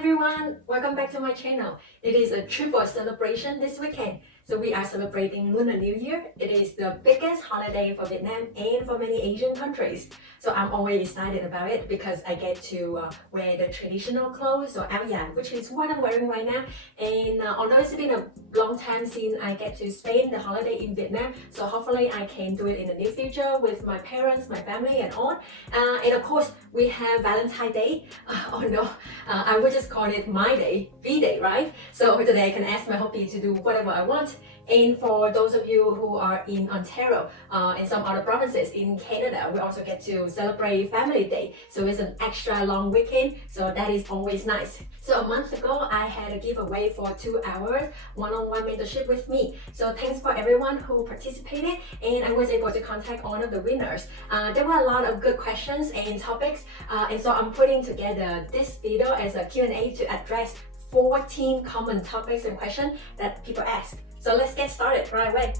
everyone, welcome back to my channel. It is a triple celebration this weekend. So we are celebrating Lunar New Year. It is the biggest holiday for Vietnam and for many Asian countries. So I'm always excited about it because I get to wear the traditional clothes, or áo dài, which is what I'm wearing right now. And although it's been a long time since I get to spend the holiday in Vietnam, so hopefully I can do it in the near future with my parents, my family and all. And of course, we have Valentine's Day. I would just call it my day, V-Day, right? So today I can ask my hubby to do whatever I want. And for those of you who are in Ontario and some other provinces in Canada, we also get to celebrate Family Day. So it's an extra long weekend, so that is always nice. So a month ago, I had a giveaway for 2 hours, one-on-one mentorship with me. So thanks for everyone who participated, and I was able to contact all of the winners. There were a lot of good questions and topics, and so I'm putting together this video as a Q&A to address 14 common topics and questions that people ask. So let's get started right away.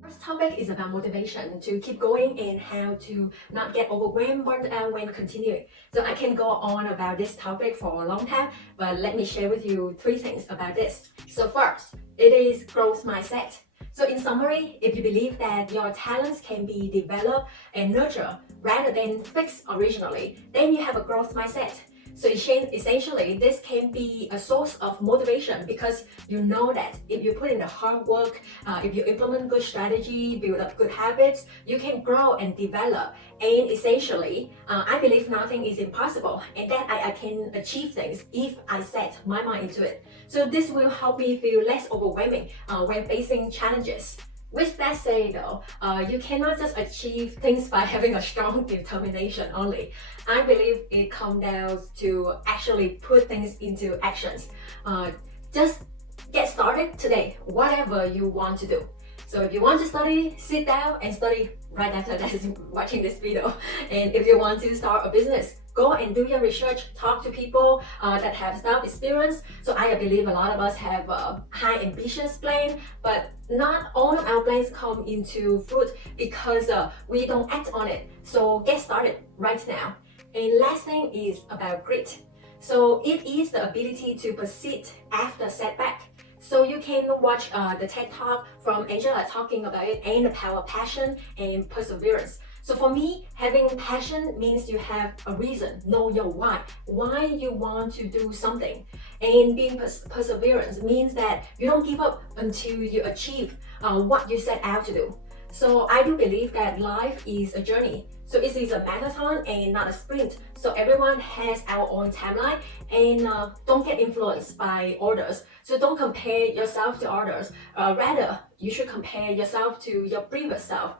First topic is about motivation to keep going and how to not get overwhelmed, burned out when continuing. So I can go on about this topic for a long time, but let me share with you 3 things about this. So first, it is growth mindset. So in summary, if you believe that your talents can be developed and nurtured rather than fixed originally, then you have a growth mindset. So essentially, this can be a source of motivation because you know that if you put in the hard work, if you implement good strategy, build up good habits, you can grow and develop. And essentially, I believe nothing is impossible and that I can achieve things if I set my mind into it. So this will help me feel less overwhelming when facing challenges. With that said though, you cannot just achieve things by having a strong determination only. I believe it comes down to actually put things into actions. Just get started today, whatever you want to do. So if you want to study, sit down and study right after that watching this video. And if you want to start a business, go and do your research, talk to people that have startup experience. So I believe a lot of us have high ambitious plans, but not all of our plans come into fruit because we don't act on it. So get started right now. And last thing is about grit. So it is the ability to persist after setback. So you can watch the TED Talk from Angela talking about it and the power of passion and perseverance. So for me, having passion means you have a reason, know your why you want to do something. And being perseverance means that you don't give up until you achieve what you set out to do. So I do believe that life is a journey. So it is a marathon and not a sprint. So everyone has our own timeline, and don't get influenced by others. So don't compare yourself to others. Rather, you should compare yourself to your previous self.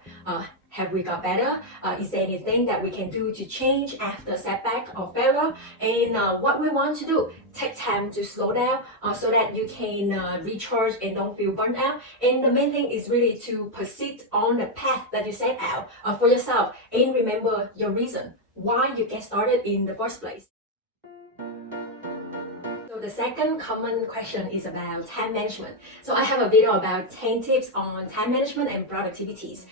Have we got better? Is there anything that we can do to change after setback or failure? And what we want to do, take time to slow down so that you can recharge and don't feel burnt out. And the main thing is really to persist on the path that you set out for yourself and remember your reason, why you get started in the first place. The second common question is about time management. So I have a video about 10 tips on time management and productivities.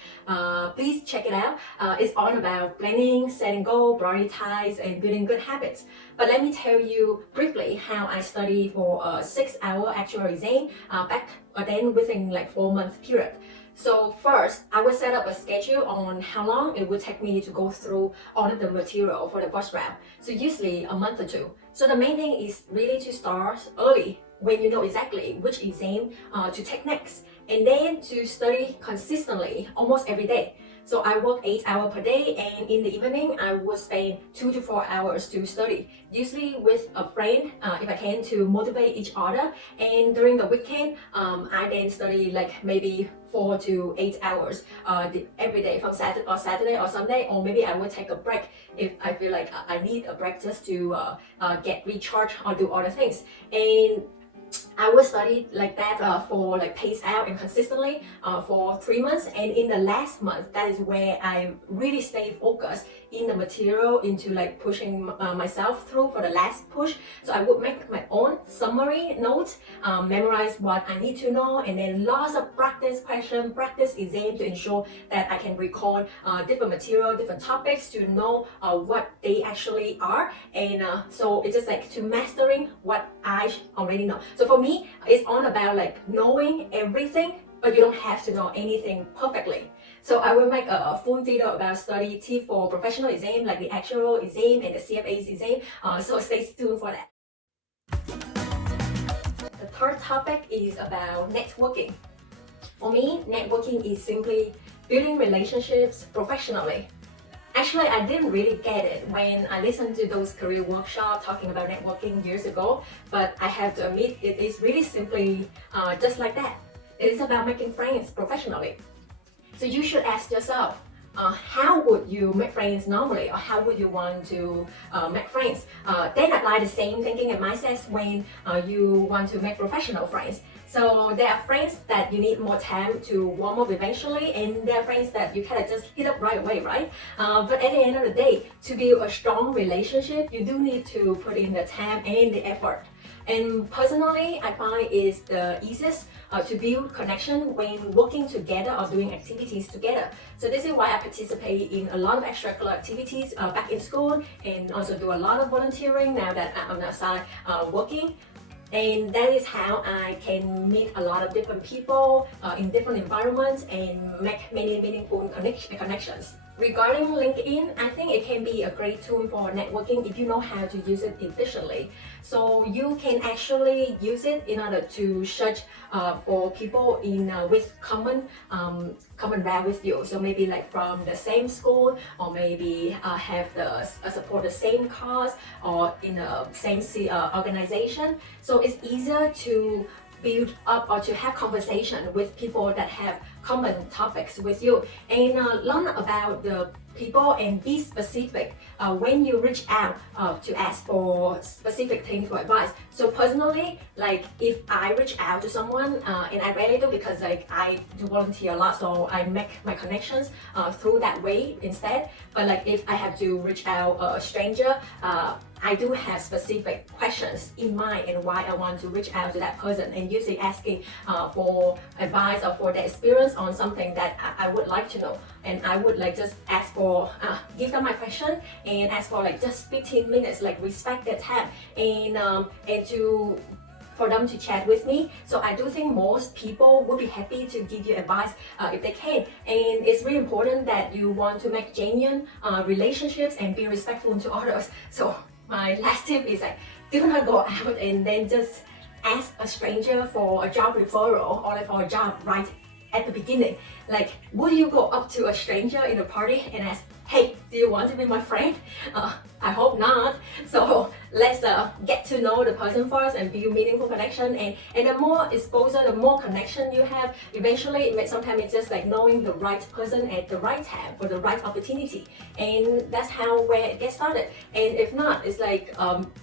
Please check it out. It's all about planning, setting goals, prioritize, and building good habits. But let me tell you briefly how I studied for a 6-hour actuary exam back then within like 4-month period. So first, I will set up a schedule on how long it would take me to go through all of the material for the first round. So usually a month or 2. So the main thing is really to start early when you know exactly which exam to take next. And then to study consistently almost every day. So I work 8 hours per day, and in the evening I would spend 2 to 4 hours to study, usually with a friend if I can, to motivate each other. And during the weekend, I then study like maybe 4 to 8 hours every day from Saturday or Sunday, or maybe I would take a break if I feel like I need a break just to get recharged or do other things. And I would study like that for like paced out and consistently for 3 months, and in the last month that is where I really stay focused in the material into like pushing myself through for the last push. So I would make my own summary notes, memorize what I need to know, and then lots of practice question, practice exam to ensure that I can recall different material, different topics to know what they actually are. And so it's just like to mastering what I already know. So for me, it's all about like knowing everything, but you don't have to know anything perfectly. So I will make a full video about study tip for professional exam like the actual exam and the CFA's exam. So stay tuned for that. The third topic is about networking. For me, networking is simply building relationships professionally. Actually, I didn't really get it when I listened to those career workshops talking about networking years ago, but I have to admit it is really simply just like that. It is about making friends professionally. So you should ask yourself, how would you make friends normally, or how would you want to make friends? Then apply the same thinking and mindset when you want to make professional friends. So there are friends that you need more time to warm up eventually, and there are friends that you kind of just hit up right away, right? But at the end of the day, to build a strong relationship, you do need to put in the time and the effort. And personally, I find it's the easiest to build connection when working together or doing activities together. So this is why I participate in a lot of extracurricular activities back in school, and also do a lot of volunteering now that I'm outside working. And that is how I can meet a lot of different people in different environments and make many meaningful connections. Regarding LinkedIn, I think it can be a great tool for networking if you know how to use it efficiently. So you can actually use it in order to search for people in with common ground with you. So maybe like from the same school, or maybe have the support the same cause, or in the same organization. So it's easier to build up or to have conversation with people that have common topics with you, and learn about the people and be specific when you reach out to ask for specific things for advice. So personally, like if I reach out to someone, and I rarely do because like I do volunteer a lot, so I make my connections through that way instead. But like if I have to reach out a stranger, I do have specific questions in mind and why I want to reach out to that person, and usually asking for advice or for their experience on something that I would like to know. And I would like just ask for, give them my question and ask for like just 15 minutes, like respect their time, and for them to chat with me. So I do think most people would be happy to give you advice if they can. And it's really important that you want to make genuine relationships and be respectful to others. So my last tip is like, do not go out and then just ask a stranger for a job referral or like for a job right at the beginning. Like, would you go up to a stranger in a party and ask, hey, do you want to be my friend? I hope not. So let's get to know the person first and build meaningful connection. And the more exposure, the more connection you have, eventually sometimes it's just like knowing the right person at the right time for the right opportunity. And that's how where it gets started. And if not, it's like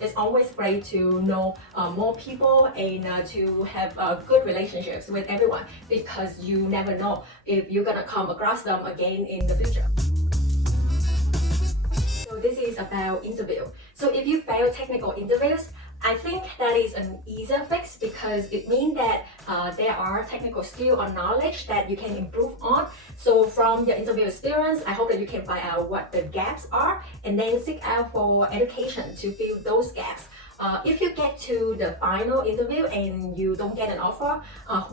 it's always great to know more people and to have good relationships with everyone, because you never know if you're gonna come across them again in the future. So this is about interview. So if you fail technical interviews, I think that is an easier fix, because it means that there are technical skill or knowledge that you can improve on. So from your interview experience, I hope that you can find out what the gaps are and then seek out for education to fill those gaps. If you get to the final interview and you don't get an offer,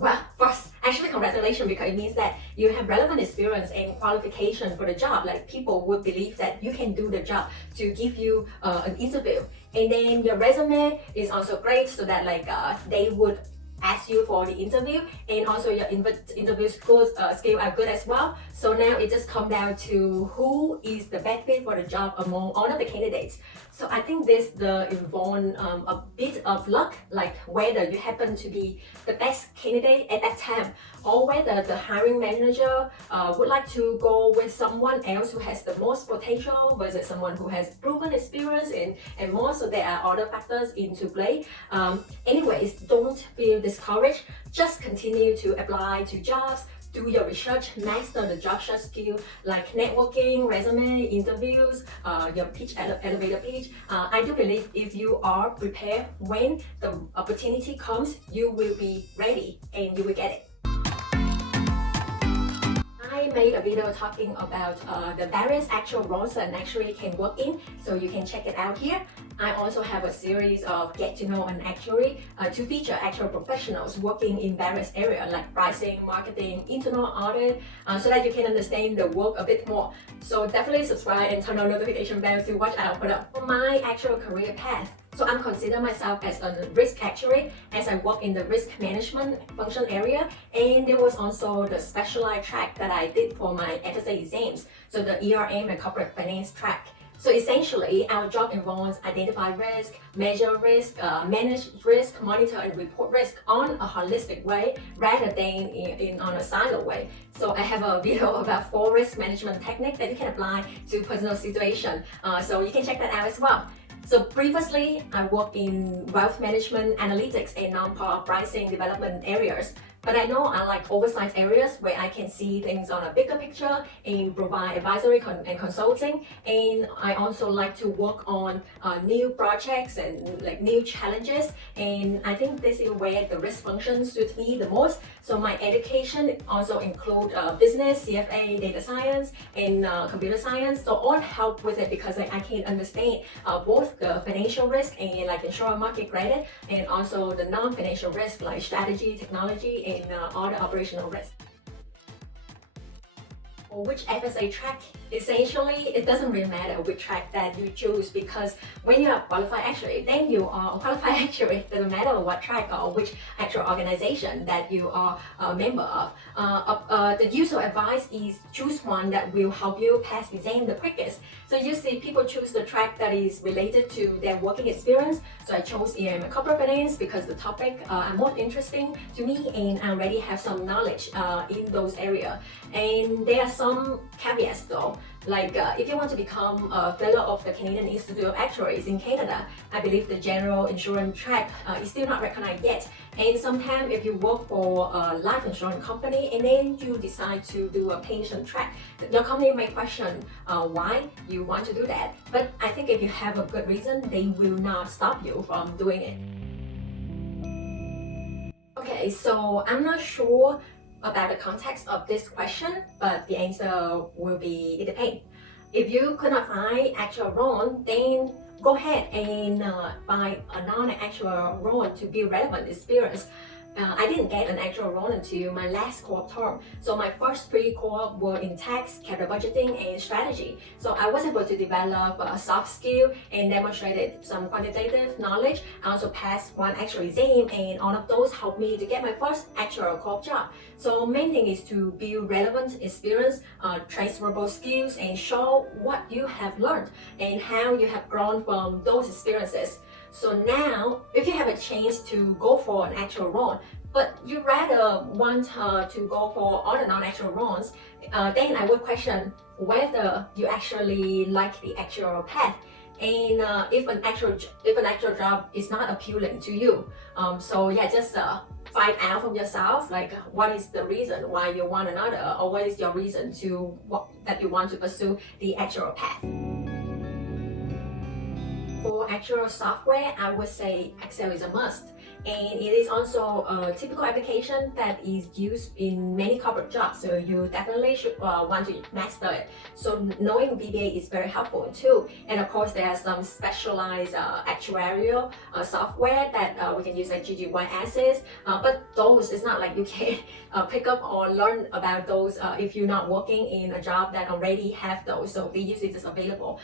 well, first, actually congratulations, because it means that you have relevant experience and qualification for the job. Like people would believe that you can do the job to give you an interview. And then your resume is also great, so that like they would ask you for the interview, and also your interview skills are good as well. So now it just comes down to who is the best fit for the job among all of the candidates. So I think this involves a bit of luck, like whether you happen to be the best candidate at that time, or whether the hiring manager would like to go with someone else who has the most potential versus someone who has proven experience and more. So there are other factors into play. Anyways, don't feel discouraged. Just continue to apply to jobs. Do your research, master the job search skill like networking, resume, interviews, your elevator pitch. I do believe if you are prepared when the opportunity comes, you will be ready and you will get it. I made a video talking about the various actual roles an actuary can work in, so you can check it out here. I also have a series of Get to Know an Actuary to feature actual professionals working in various areas like pricing, marketing, internal audit, so that you can understand the work a bit more. So definitely subscribe and turn on notification bell to watch out for my actual career path. So I'm consider myself as a risk actuary as I work in the risk management function area, and there was also the specialized track that I did for my FCIA exams, so the ERM and corporate finance track. So essentially, our job involves identify risk, measure risk, manage risk, monitor and report risk on a holistic way rather than on a silo way. So I have a video about 4 risk management techniques that you can apply to personal situation. So you can check that out as well. So previously, I worked in wealth management, analytics, and non-par pricing development areas. But I know I like oversized areas where I can see things on a bigger picture and provide advisory and consulting. And I also like to work on new projects and like new challenges. And I think this is where the risk function suits me the most. So my education also include business, CFA, data science, and computer science. So all help with it because I can understand both the financial risk and like insurance market credit, and also the non-financial risk like strategy, technology, and other operational risk. For which FSA track, essentially it doesn't really matter which track that you choose, because when you are qualified actuary, then you are a qualified actuary. It doesn't matter what track or which actual organization that you are a member of. The usual advice is choose one that will help you pass the exam the quickest. So you see people choose the track that is related to their working experience. So I chose corporate finance because the topic are more interesting to me and I already have some knowledge in those areas. And there are some caveats though. Like if you want to become a fellow of the Canadian Institute of Actuaries in Canada, I believe the general insurance track is still not recognized yet. And sometimes if you work for a life insurance company and then you decide to do a pension track, your company may question why you want to do that. But I think if you have a good reason, they will not stop you from doing it. Okay, so I'm not sure about the context of this question, but the answer will be it depends. If you could not find actual role, then go ahead and find a non-actual role to build relevant experience. I didn't get an actual role until my last co-op term. So my first 3 co-op were in tax, capital budgeting, and strategy. So I was able to develop a soft skill and demonstrated some quantitative knowledge. I also passed 1 actual exam, and all of those helped me to get my first actual co-op job. So main thing is to build relevant experience, transferable skills, and show what you have learned and how you have grown from those experiences. So now, if you have a chance to go for an actual role, but you rather want to go for all the non-actual roles, then I would question whether you actually like the actual path, and if an actual job is not appealing to you. So yeah, just find out from yourself, like what is the reason why you want another, or what is your reason that you want to pursue the actual path. For actual software, I would say Excel is a must, and it is also a typical application that is used in many corporate jobs, so you definitely should want to master it. So knowing VBA is very helpful too, and of course there are some specialized actuarial software that we can use like GGY, but those, it's not like you can pick up or learn about those if you're not working in a job that already have those, so the usage is available.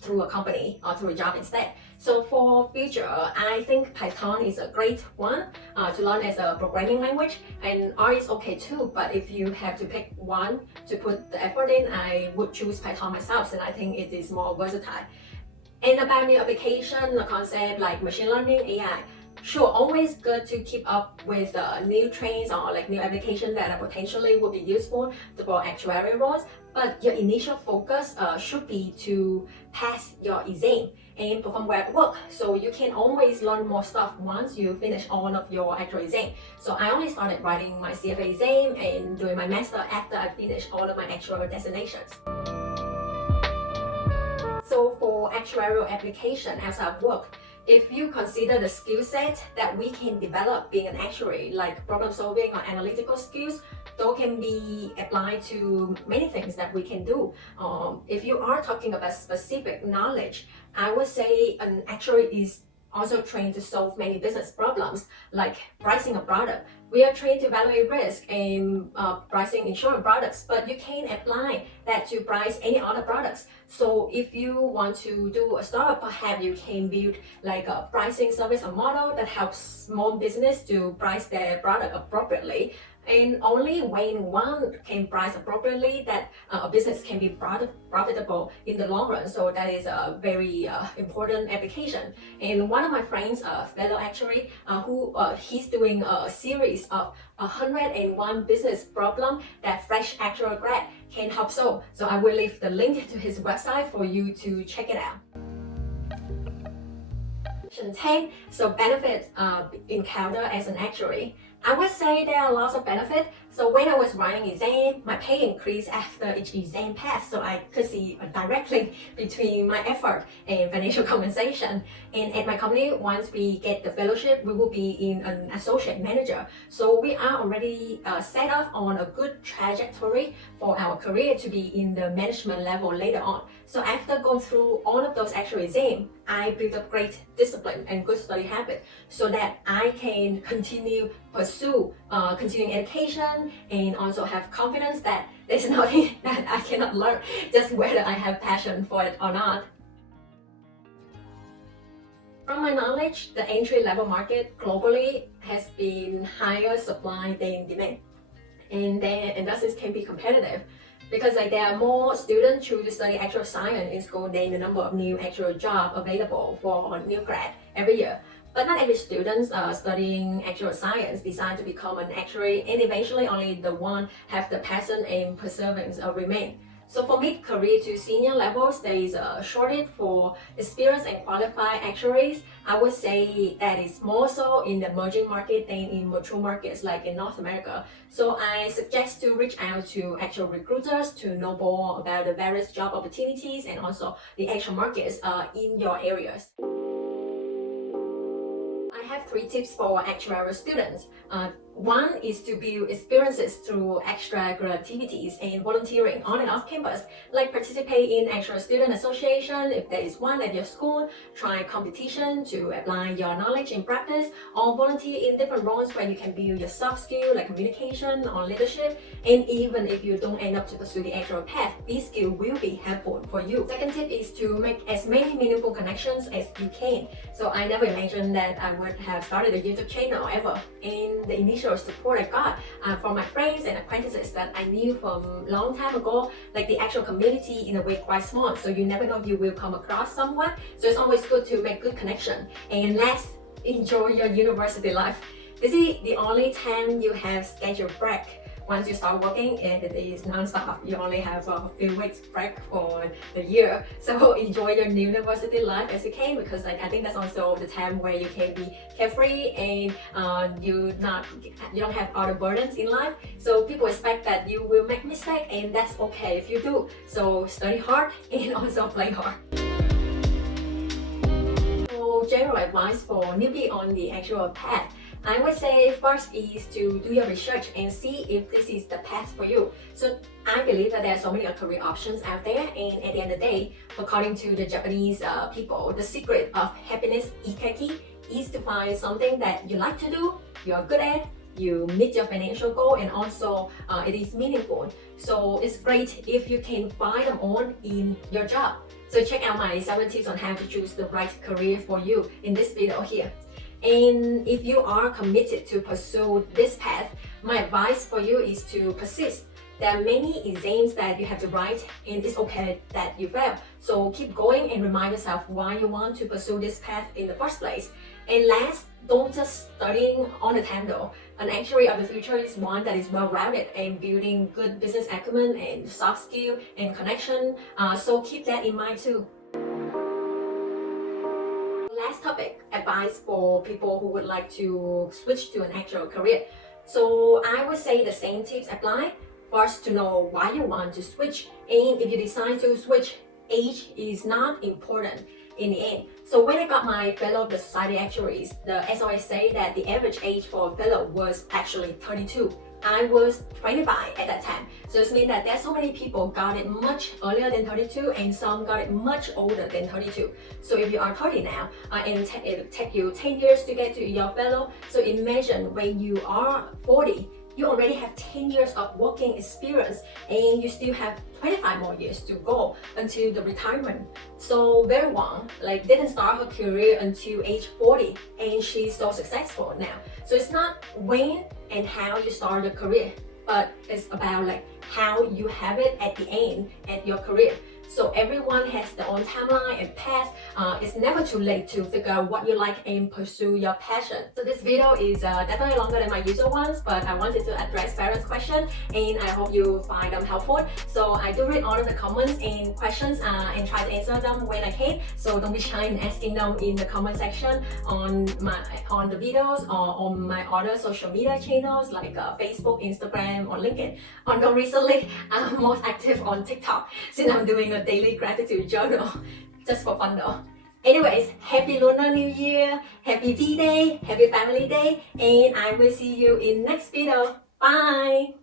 through a company or through a job instead. So for future, I think Python is a great one to learn as a programming language, and R is okay too, but if you have to pick one to put the effort in, I would choose Python myself, and I think it is more versatile. And about new application, the concept like machine learning, AI, sure, always good to keep up with new trends or like new applications that potentially would be useful for actuarial roles. But your initial focus should be to pass your exam and perform well at work. So you can always learn more stuff once you finish all of your actual exam. So I only started writing my CFA exam and doing my master after I finished all of my actual designations. So for actuarial application outside of work, if you consider the skill set that we can develop being an actuary, like problem solving or analytical skills, those can be applied to many things that we can do. If you are talking about specific knowledge, I would say an actuary is also trained to solve many business problems, like pricing a product. We are trained to evaluate risk and pricing insurance products, but you can apply that to price any other products. So if you want to do a startup, perhaps you can build like a pricing service or model that helps small business to price their product appropriately. And only when one can price appropriately that a business can be profitable in the long run. So that is a very important application. And one of my friends, fellow actuary, he's doing a series of 101 business problem that fresh actual grad can help solve. So I will leave the link to his website for you to check it out. 10. So benefits encounter as an actuary. I would say there are lots of benefits. So when I was writing exam, my pay increased after each exam passed, so I could see a direct link between my effort and financial compensation. And at my company, once we get the fellowship, we will be in an associate manager. So we are already set up on a good trajectory for our career to be in the management level later on. So after going through all of those actual exams, I built up great discipline and good study habit so that I can continue pursue continuing education and also have confidence that there's nothing that I cannot learn, just whether I have passion for it or not. From my knowledge, the entry-level market globally has been higher supply than demand, and then industries can be competitive because there are more students choose to study actual science in school than the number of new actual jobs available for new grad every year. But not every student studying actual science decide to become an actuary, and eventually only the one have the passion and perseverance remain. So for mid-career to senior levels, there is a shortage for experienced and qualified actuaries. I would say that is more so in the emerging market than in mature markets like in North America. So I suggest to reach out to actual recruiters to know more about the various job opportunities and also the actual markets in your areas. I have 3 tips for actuarial students. One is to build experiences through extracurricular activities and volunteering on and off campus, like participate in actual student association if there is one at your school, try competition to apply your knowledge in practice, or volunteer in different roles where you can build your soft skill like communication or leadership. And even if you don't end up to pursue the actual path, these skills will be helpful for you. Second tip is to make as many meaningful connections as you can. So I never imagined that I would have started a YouTube channel ever, and the initial support I got from my friends and acquaintances that I knew from long time ago, like the actual community in a way quite small, so you never know if you will come across someone. So it's always good to make good connection. And last, enjoy your university life. This is the only time you have scheduled break. Once you start working, it is non-stop. You only have a few weeks break for the year. So enjoy your university life as you can, because I think that's also the time where you can be carefree and you don't have other burdens in life. So people expect that you will make mistakes, and that's okay if you do. So study hard and also play hard. So general advice for newbie on the actual path, I would say first is to do your research and see if this is the path for you. So I believe that there are so many career options out there, and at the end of the day, according to the Japanese people, the secret of happiness ikigai is to find something that you like to do, you're good at, you meet your financial goal, and also it is meaningful. So it's great if you can find them all in your job. So check out my 7 tips on how to choose the right career for you in this video here. And if you are committed to pursue this path, my advice for you is to persist. There are many exams that you have to write, and it's okay that you fail. So keep going and remind yourself why you want to pursue this path in the first place. And last, don't just studying on the time though. An actuary of the future is one that is well-rounded and building good business acumen and soft skill and connection. So keep that in mind too. Last topic, advice for people who would like to switch to an actuarial career. So I would say the same tips apply. First, to know why you want to switch, and if you decide to switch, age is not important in the end. So when I got my fellow of the Society Actuaries, the SOS say that the average age for a fellow was actually 32. I was 25 at that time. So it means that there's so many people got it much earlier than 32 and some got it much older than 32. So if you are 30 now and it'll take you 10 years to get to your fellow, so imagine when you are 40, you already have 10 years of working experience and you still have 25 more years to go until the retirement. So very Wang didn't start her career until age 40 and she's so successful now. So it's not when and how you start a career, but it's about how you have it at the end at your career. So everyone has their own timeline and path. It's never too late to figure out what you like and pursue your passion. So this video is definitely longer than my usual ones, but I wanted to address parents' questions and I hope you find them helpful. So I do read all of the comments and questions and try to answer them when I can. So don't be shy in asking them in the comment section on the videos or on my other social media channels like Facebook, Instagram, or LinkedIn. Although recently I'm most active on TikTok since I'm doing a daily gratitude journal just for fun though. Anyways, happy Lunar New Year, happy V-Day, happy Family Day, and I will see you in next video. Bye!